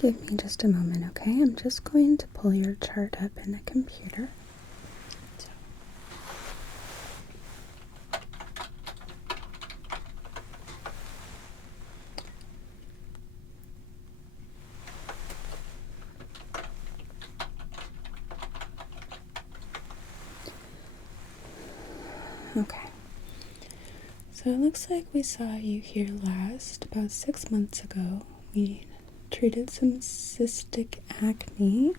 Give me just a moment, okay? I'm just going to pull your chart up in the computer. Okay. So it looks like we saw you here last about 6 months ago. We treated some cystic acne,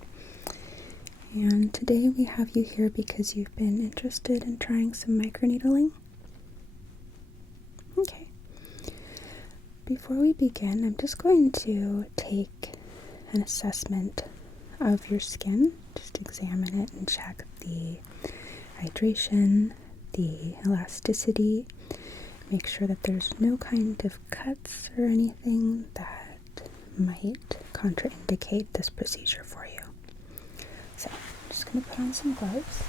and today we have you here because you've been interested in trying some microneedling. Okay. Before we begin, I'm just going to take an assessment of your skin, just examine it and check the hydration, the elasticity, make sure that there's no kind of cuts or anything that might contraindicate this procedure for you. So I'm just going to put on some gloves.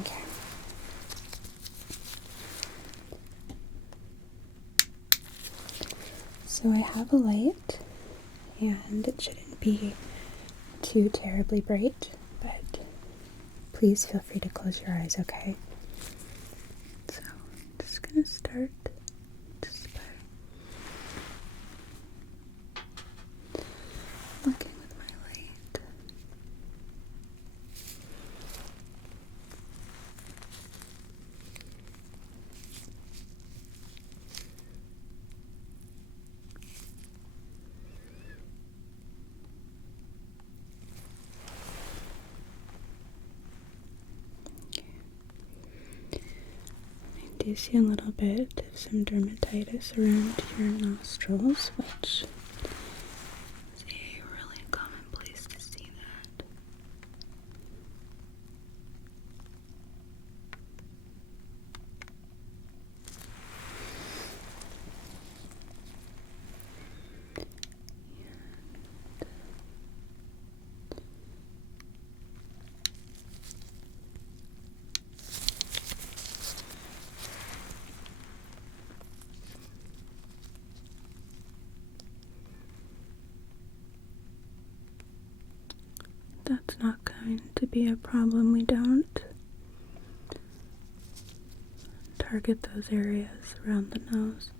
Okay. So I have a light, and it shouldn't be too terribly bright, but please feel free to close your eyes, okay? So I'm just going to start just by looking with my light. I do see a little bit of some dermatitis around your nostrils, which is a really common place to see that. That's not going to be a problem. We don't target those areas around the nose.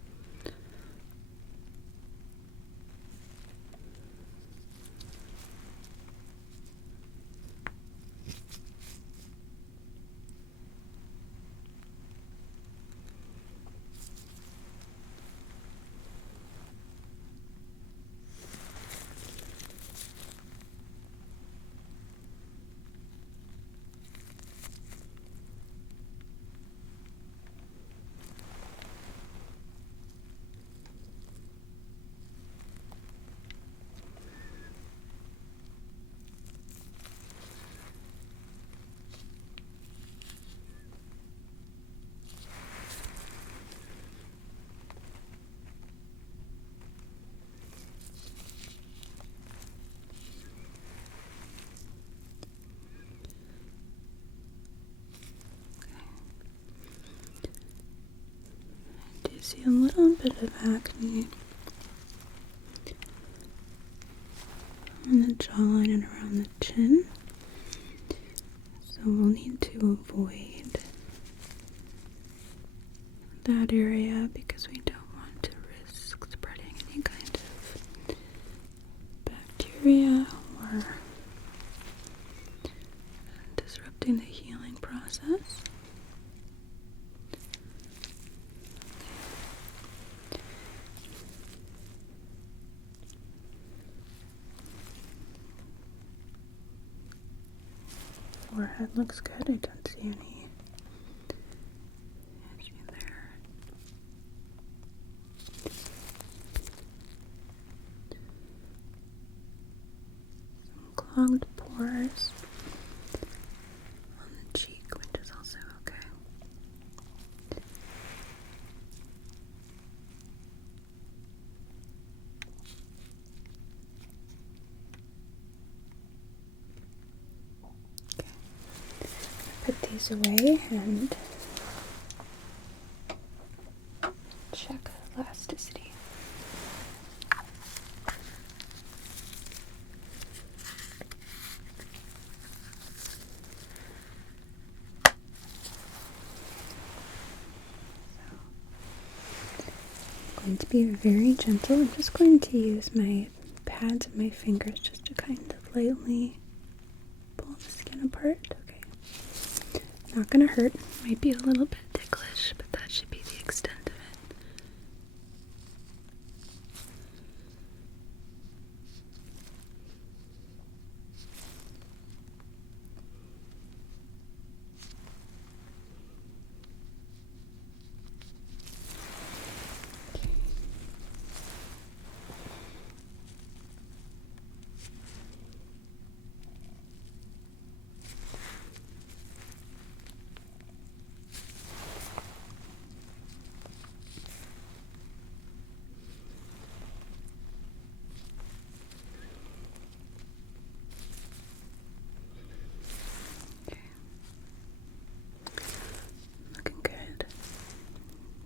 see a little bit of acne on the jawline and around the chin. So we'll need to avoid that area because we don't want to risk spreading any kind of bacteria or disrupting the healing process. Forehead looks good. I don't see any issue there. Some clogged pores on the cheek, which is also okay. Put these away and check elasticity. I'm going to be very gentle. I'm just going to use my pads and my fingers just to kind of lightly pull the skin apart. Not gonna hurt, might be a little bit ticklish, but that should be the extent of it.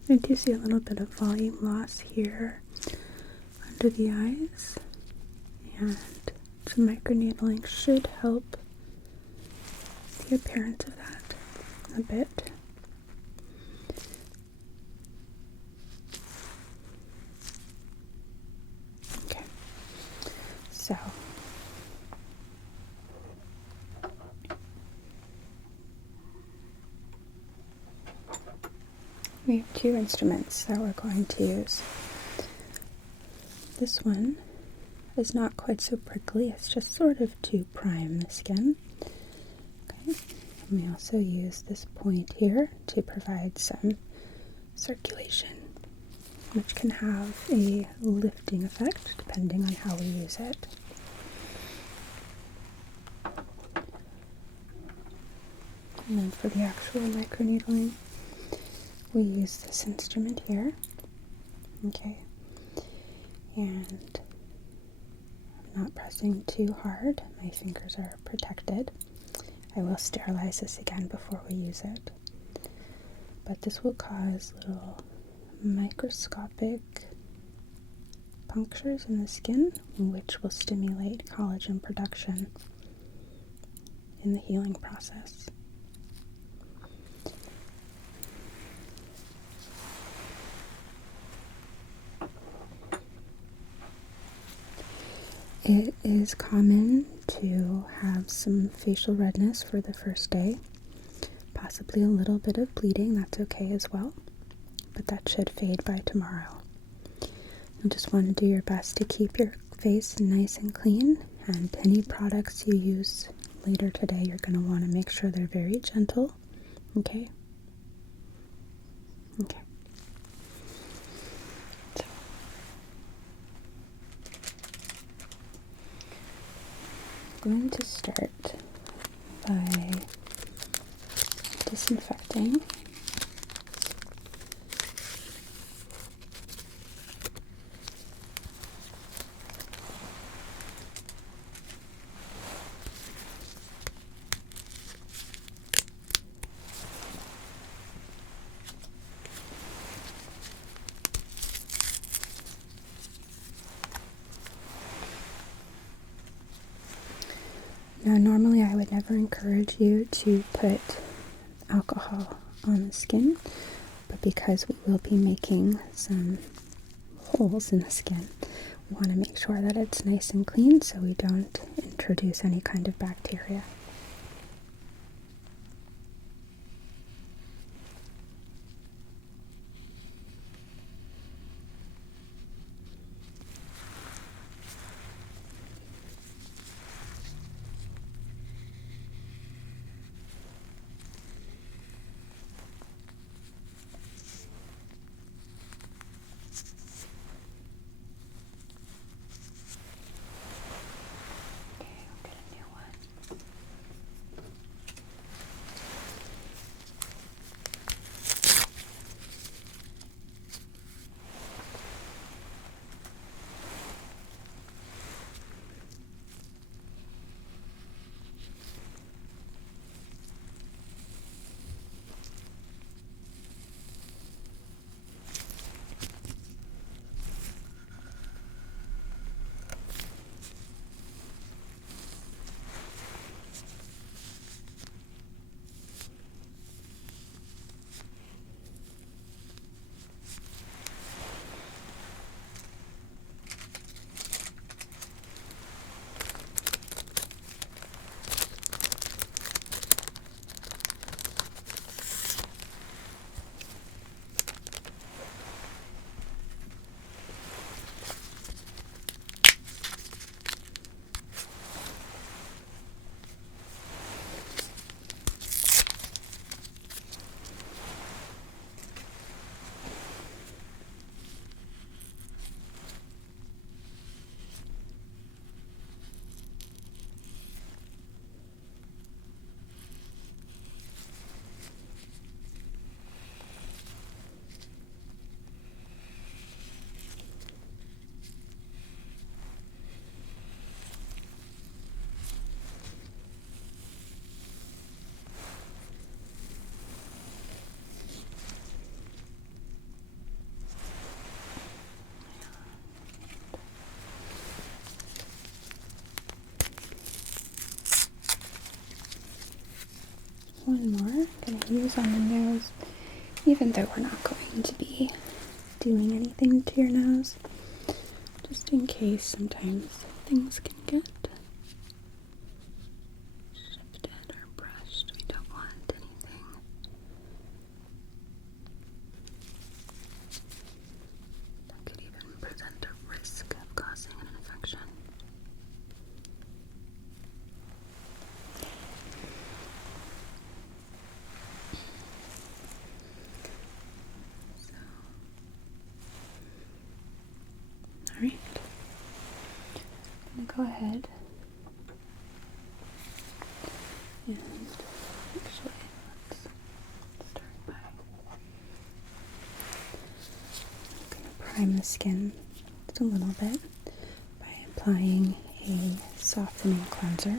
I do see a little bit of volume loss here under the eyes, and some microneedling should help the appearance of that a bit. Okay, so we have two instruments that we're going to use. This one is not quite so prickly, it's just sort of to prime the skin. Okay. And we also use this point here to provide some circulation, which can have a lifting effect depending on how we use it. And then for the actual microneedling, we use this instrument here, okay, and I'm not pressing too hard, my fingers are protected. I will sterilize this again before we use it, but this will cause little microscopic punctures in the skin, which will stimulate collagen production in the healing process. It is common to have some facial redness for the first day, possibly a little bit of bleeding, that's okay as well, but that should fade by tomorrow. You just want to do your best to keep your face nice and clean, and any products you use later today, you're going to want to make sure they're very gentle, okay? Okay. I'm going to start by disinfecting. never encourage you to put alcohol on the skin, but because we will be making some holes in the skin, we want to make sure that it's nice and clean so we don't introduce any kind of bacteria. One more I'm going to use on the nose, even though we're not going to be doing anything to your nose, just in case sometimes things can get shifted or brushed. We don't want anything that could even present a risk of causing an infection. Alright, I'm going to go ahead and actually let's start by I'm going to prime the skin just a little bit by applying a softening cleanser.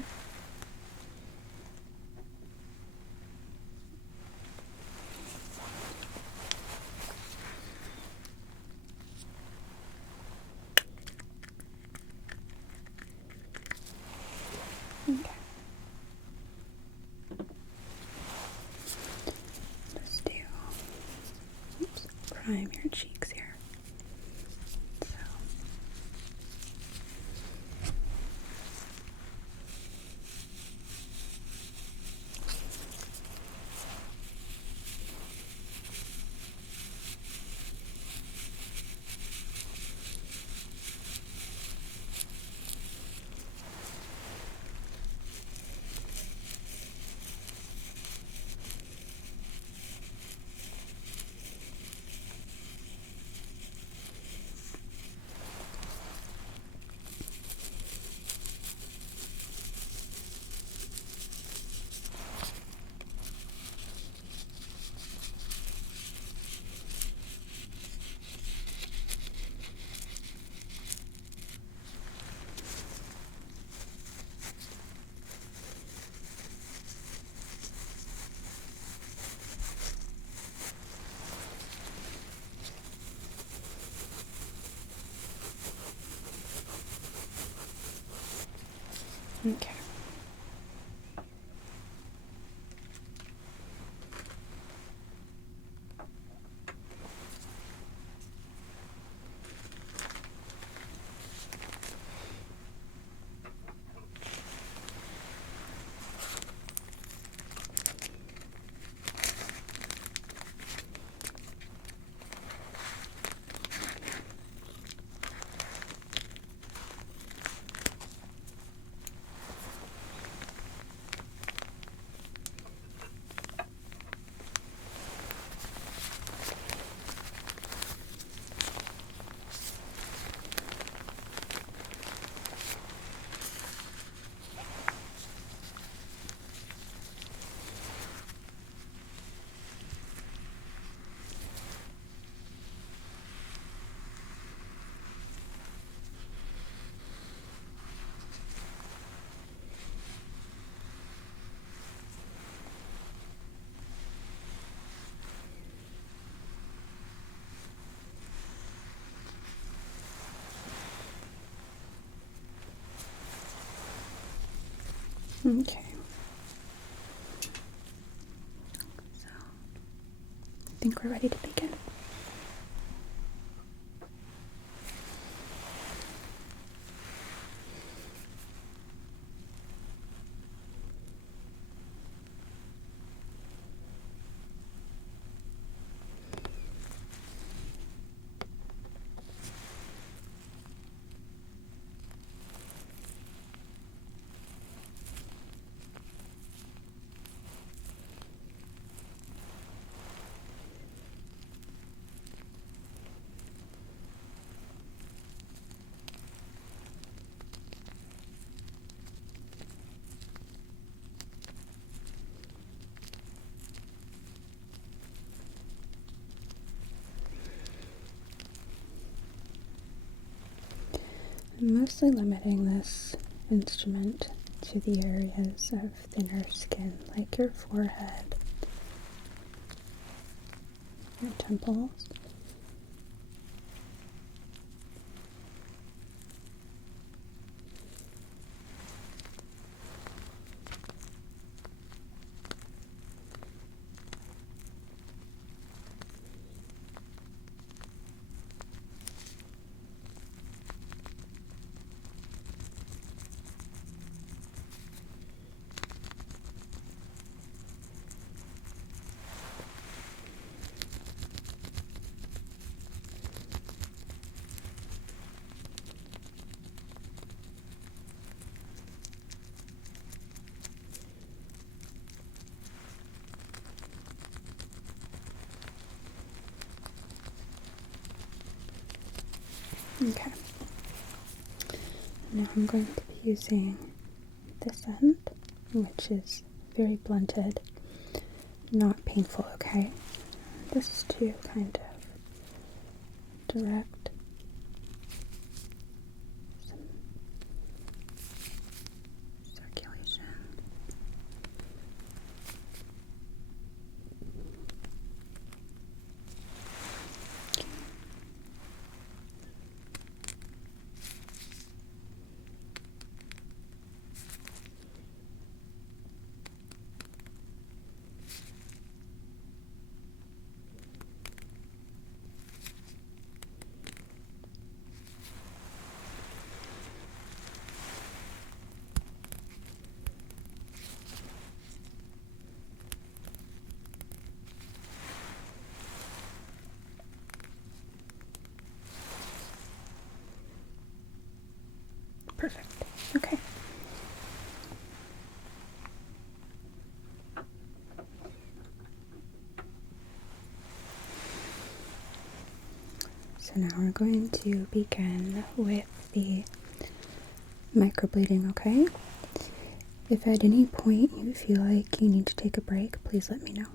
Okay. Just prime your cheeks here. So. Okay. So, I think we're ready to begin. I'm mostly limiting this instrument to the areas of thinner skin, like your forehead, your temples. Okay. Now I'm going to be using this end, which is very blunted, not painful, okay? This is to kind of direct some circulation. Perfect. Okay. So now we're going to begin with the microblading, okay? If at any point you feel like you need to take a break, please let me know.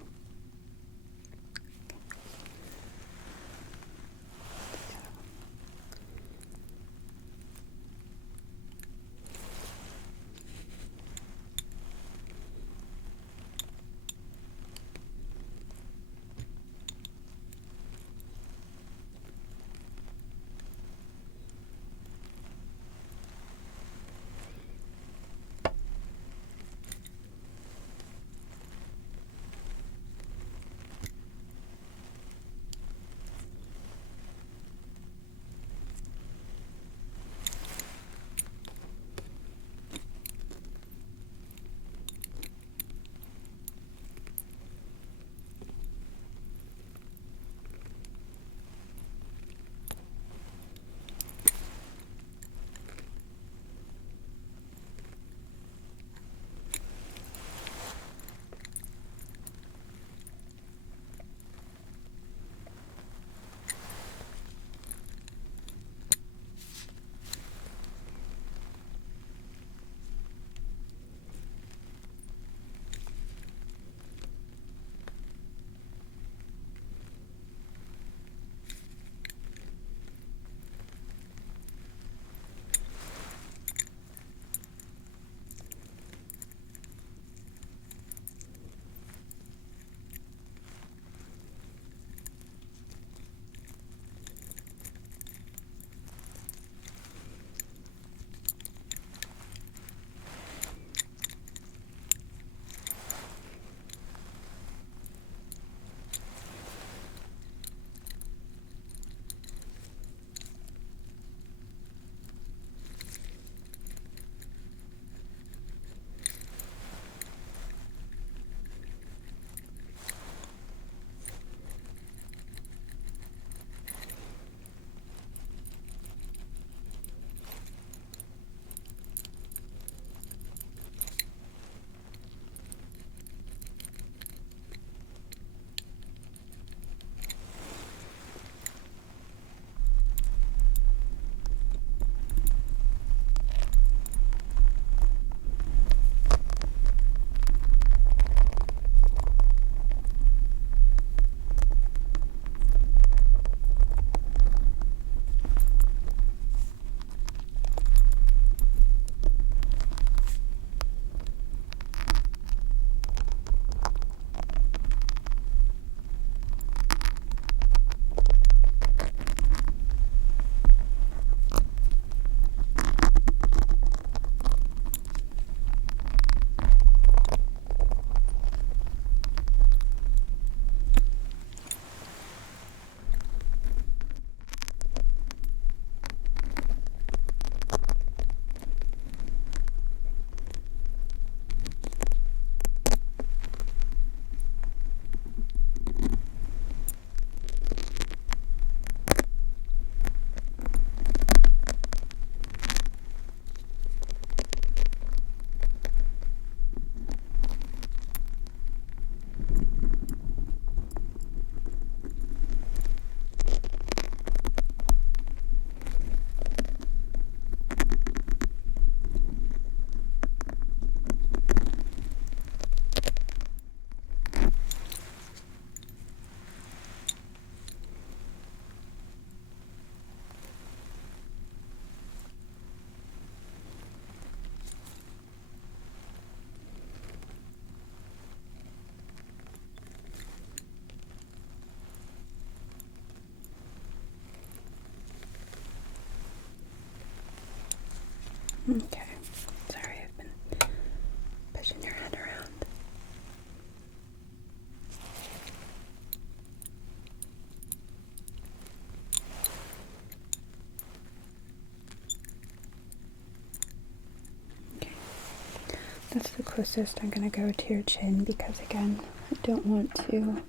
that's the closest I'm going to go to your chin because, again, I don't want to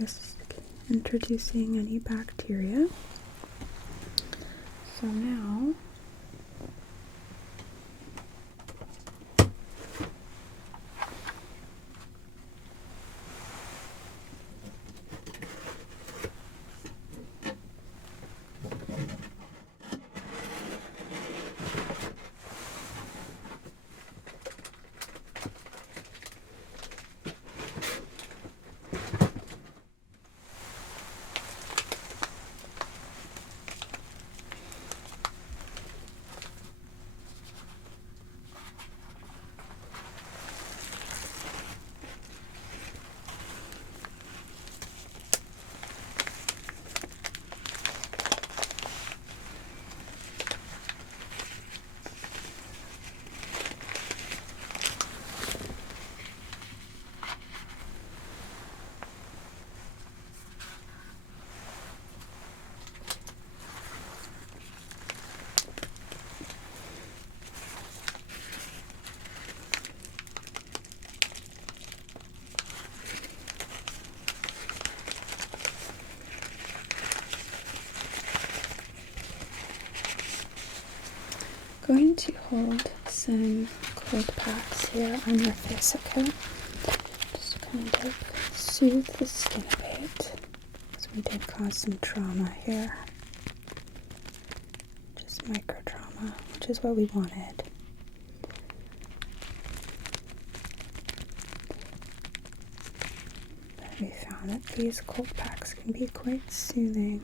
risk introducing any bacteria. So now going to hold some cold packs here on your face, okay? Just kind of soothe the skin a bit, because we did cause some trauma here. Just micro trauma, which is what we wanted. But we found that these cold packs can be quite soothing.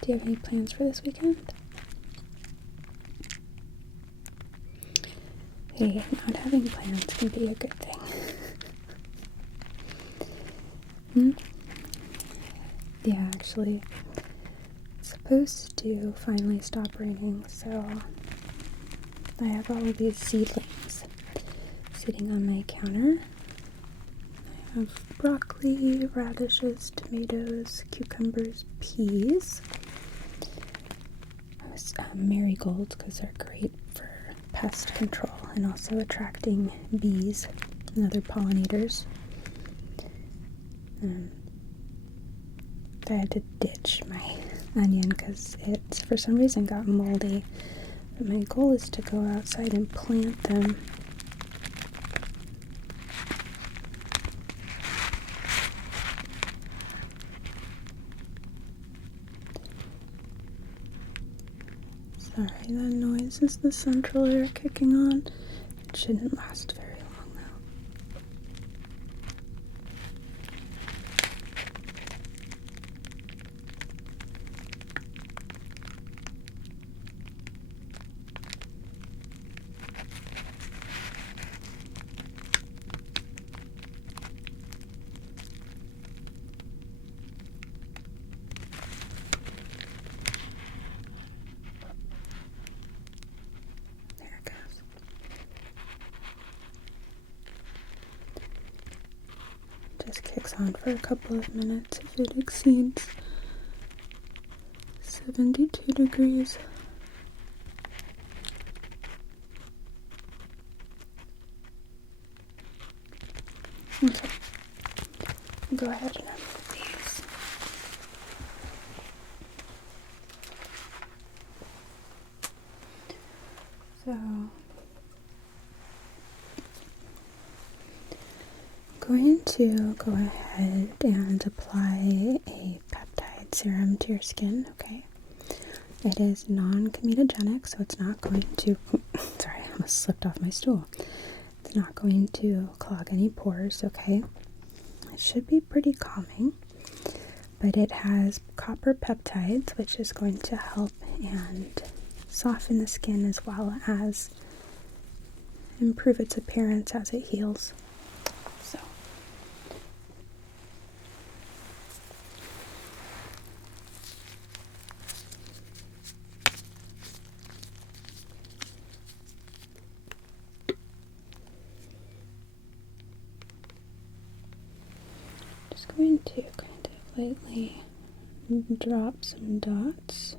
Do you have any plans for this weekend? Hey, not having plans can be a good thing. Yeah, actually, it's supposed to finally stop raining, so I have all of these seedlings sitting on my counter. I have broccoli, radishes, tomatoes, cucumbers, peas. Marigolds, because they're great for pest control and also attracting bees and other pollinators. I had to ditch my onion because it, for some reason, got moldy. But my goal is to go outside and plant them. Sorry, that noise is the central air kicking on. It shouldn't last very long though. There it goes. Just kicks on for a couple of minutes if it exceeds 72 degrees. Okay. Go ahead and remove these. So, going to go ahead and apply a peptide serum to your skin, okay? It is non-comedogenic, so it's not going to, sorry, I almost slipped off my stool. It's not going to clog any pores, okay? It should be pretty calming, but it has copper peptides, which is going to help and soften the skin as well as improve its appearance as it heals. So, just going to kind of lightly drop some dots.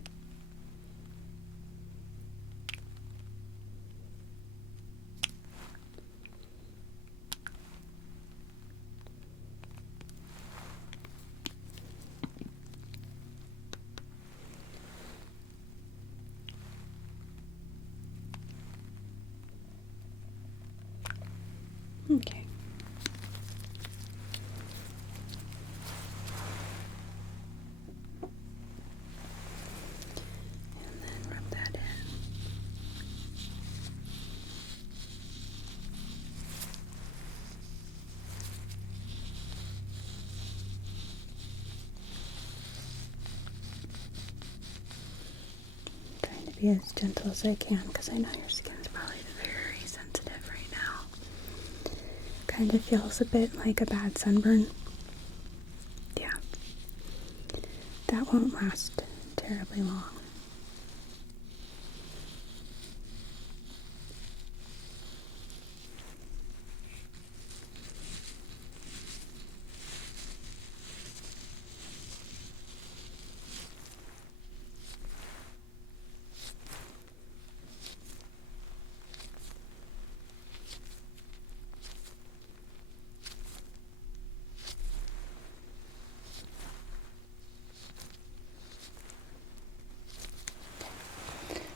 Okay. And then rub that in. Trying to be as gentle as I can because I know your skin's probably very sensitive right now. Kind of feels a bit like a bad sunburn. Yeah. That won't last terribly long.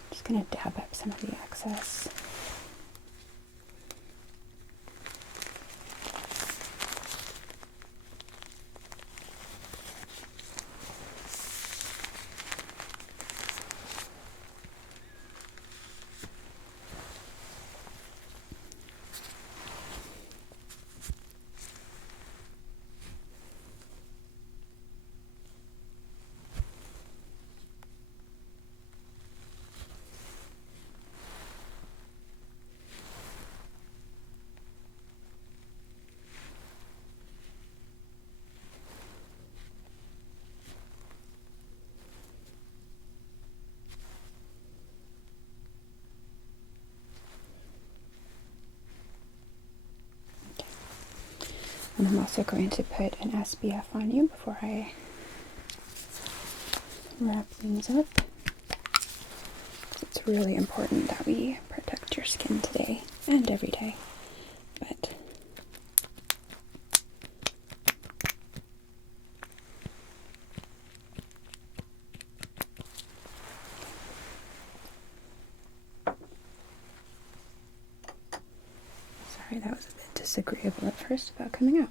Just gonna dab up some of the excess. And I'm also going to put an SPF on you before I wrap things up. It's really important that we protect your skin today and every day. But sorry, that was a bit disagreeable at first about coming out.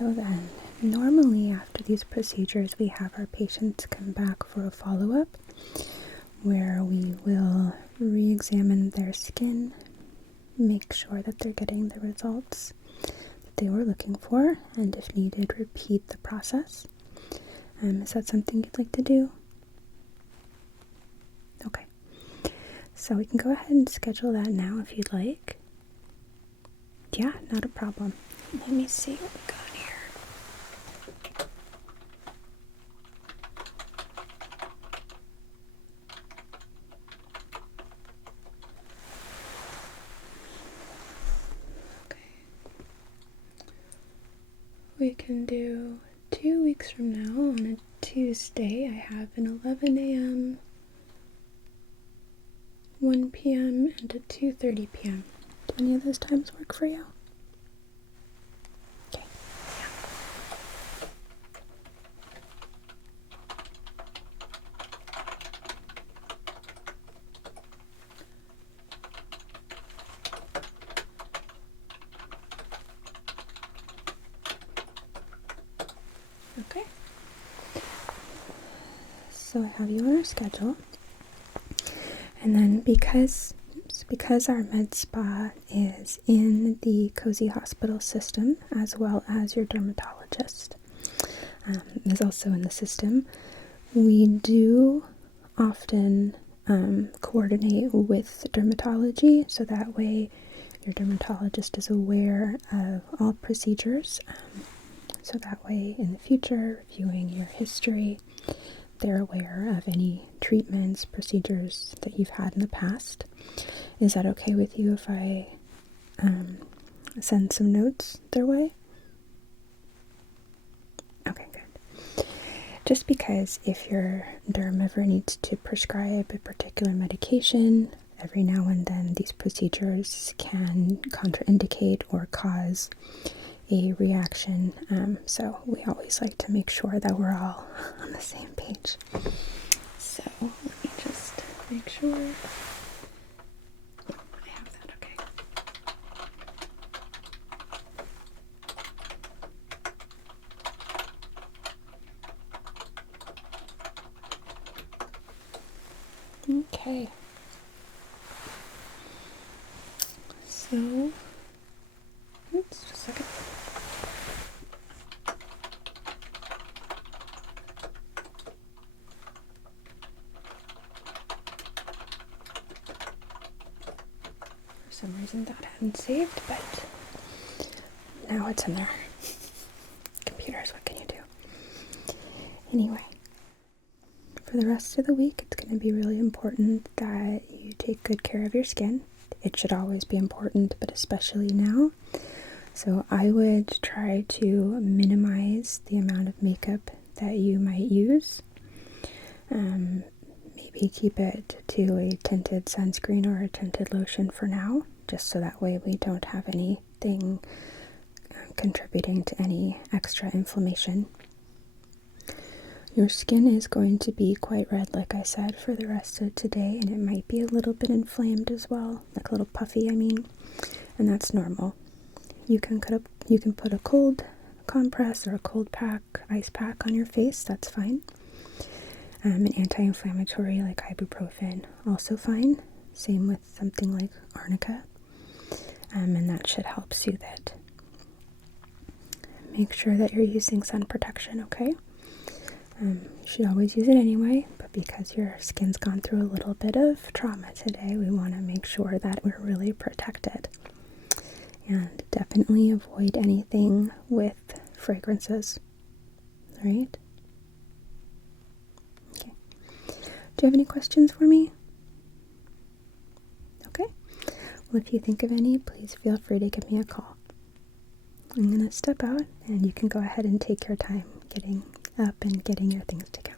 So then, normally after these procedures, we have our patients come back for a follow-up where we will re-examine their skin, make sure that they're getting the results that they were looking for, and if needed, repeat the process. Is that something you'd like to do? Okay. So we can go ahead and schedule that now if you'd like. Yeah, not a problem. Let me see what we got here. Okay. We can do 2 weeks from now on a Tuesday. I have an 11 a.m., 1 p.m., and a 2:30 p.m. Do any of those times work for you? Okay. Yeah. Okay. So I have you on our schedule. And then because our med spa is in the Cozy Hospital system, as well as your dermatologist is also in the system, we do often coordinate with dermatology, so that way your dermatologist is aware of all procedures. So that way in the future, reviewing your history, they're aware of any treatments, procedures that you've had in the past. Is that okay with you if I send some notes their way? Okay, good. Just because if your derm ever needs to prescribe a particular medication, every now and then these procedures can contraindicate or cause a reaction, so we always like to make sure that we're all on the same page. So let me just make sure I have that. Okay. Okay. So, oops, just a second. For some reason that hadn't saved, but now it's in there. Computers, what can you do? Anyway, for the rest of the week, it's going to be really important that you take good care of your skin. It should always be important, but especially now. So I would try to minimize the amount of makeup that you might use. Maybe keep it to a tinted sunscreen or a tinted lotion for now, just so that way we don't have anything contributing to any extra inflammation. Your skin is going to be quite red, like I said, for the rest of today, and it might be a little bit inflamed as well, like a little puffy, and that's normal. You can put a cold compress or a cold pack, ice pack on your face, that's fine. An anti-inflammatory like ibuprofen, also fine. Same with something like arnica, and that should help soothe it. Make sure that you're using sun protection, okay? You should always use it anyway, but because your skin's gone through a little bit of trauma today, we want to make sure that we're really protected. And definitely avoid anything with fragrances, right? Okay. Do you have any questions for me? Okay. Well, if you think of any, please feel free to give me a call. I'm going to step out, and you can go ahead and take your time getting up and getting your things together.